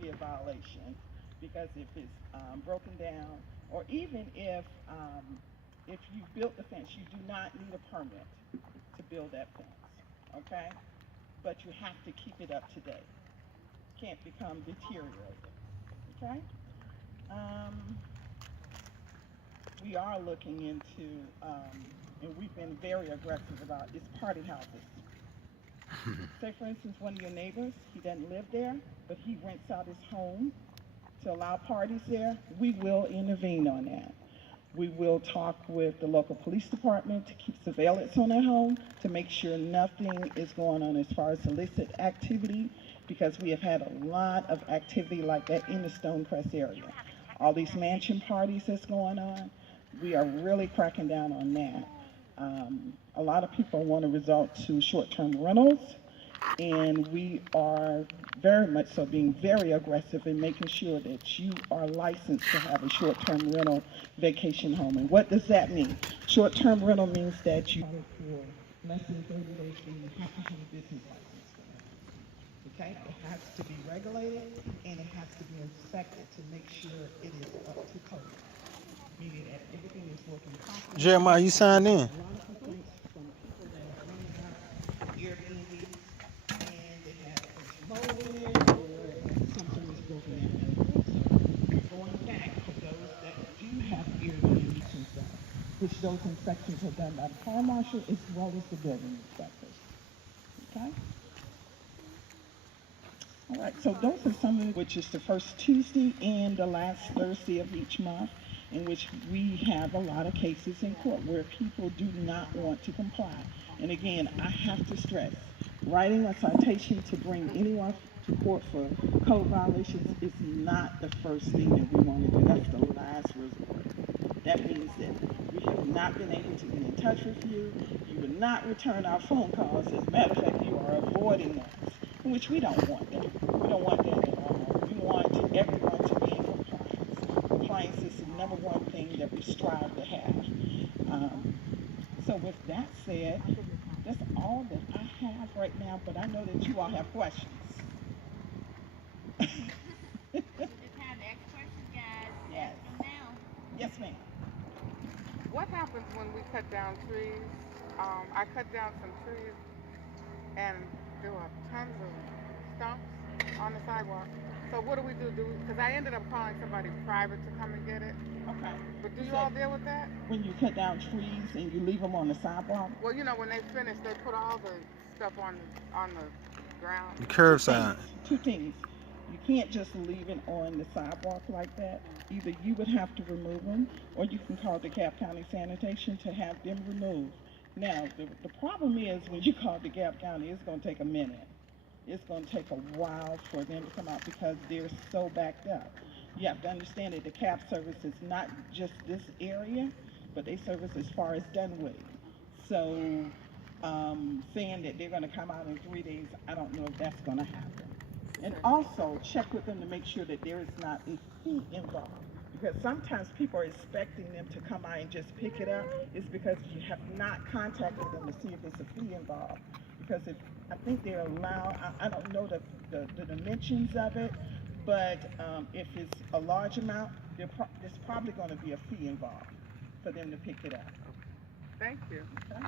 be a violation, because if it's broken down, or even if you built the fence, you do not need a permit to build that fence, okay? But you have to keep it up to date. Can't become deteriorated, okay? Um, we are looking into, and we've been very aggressive about, is party houses. Say, for instance, one of your neighbors, he doesn't live there, but he rents out his home to allow parties there. We will intervene on that. We will talk with the local police department to keep surveillance on their home to make sure nothing is going on as far as illicit activity, because we have had a lot of activity like that in the Stonecrest area. All these mansion parties that's going on, we are really cracking down on that. A lot of people want to resort to short-term rentals, and we are very much so being very aggressive in making sure that you are licensed to have a short-term rental vacation home. And what does that mean? Short-term rental means that you for less than 30 days, and you have to have a business license for that. Okay? It has to be regulated, and it has to be inspected to make sure it is up to code, meaning that everything is working properly. Jeremiah, you signed in? A lot of complaints from people that have rented out Airbnbs, and they have things mold in it, or something is broken in it. So going back to those that do have Airbnbs and stuff, which those inspections are done by the fire marshal as well as the building inspectors. Okay? All right, so those are some of the, which is the first Tuesday and the last Thursday of each month, in which we have a lot of cases in court where people do not want to comply. And again, I have to stress, writing a citation to bring anyone to court for code violations is not the first thing that we want to do. That's the last resort. That means that we have not been able to get in touch with you. You would not return our phone calls. As a matter of fact, you are avoiding us, in which we don't want that. We don't want that at all. We want everyone to be in compliance. Compliance is the number one thing that we strive to have. So with that said, that's all that I have right now, but I know that you all have questions. You just have to ask questions, guys. Yes. Ask them now. Yes, ma'am. What happens when we cut down trees? I cut down some trees and there were tons of stumps on the sidewalk. So what do we do? Because I ended up calling somebody private to come and get it. Okay. But do You you said all deal with that? when you cut down trees and you leave them on the sidewalk? Well, when they finish, they put all the stuff on the ground. Two Curbside. things. Two things. You can't just leave it on the sidewalk like that. Either you would have to remove them, or you can call the Gap County Sanitation to have them removed. Now, the problem is when you call the Gap County, it's going to take a minute. It's going to take a while for them to come out because they're so backed up. You have to understand that the CAP service is not just this area, but they service as far as Dunwoody. So saying that they're going to come out in 3 days, I don't know if that's going to happen. And also check with them to make sure that there is not a fee involved. Because sometimes people are expecting them to come out and just pick it up. It's because you have not contacted them to see if there's a fee involved. Because if I think they're allowed, I don't know the dimensions of it, but if it's a large amount, there's probably going to be a fee involved for them to pick it up. Thank you. Okay?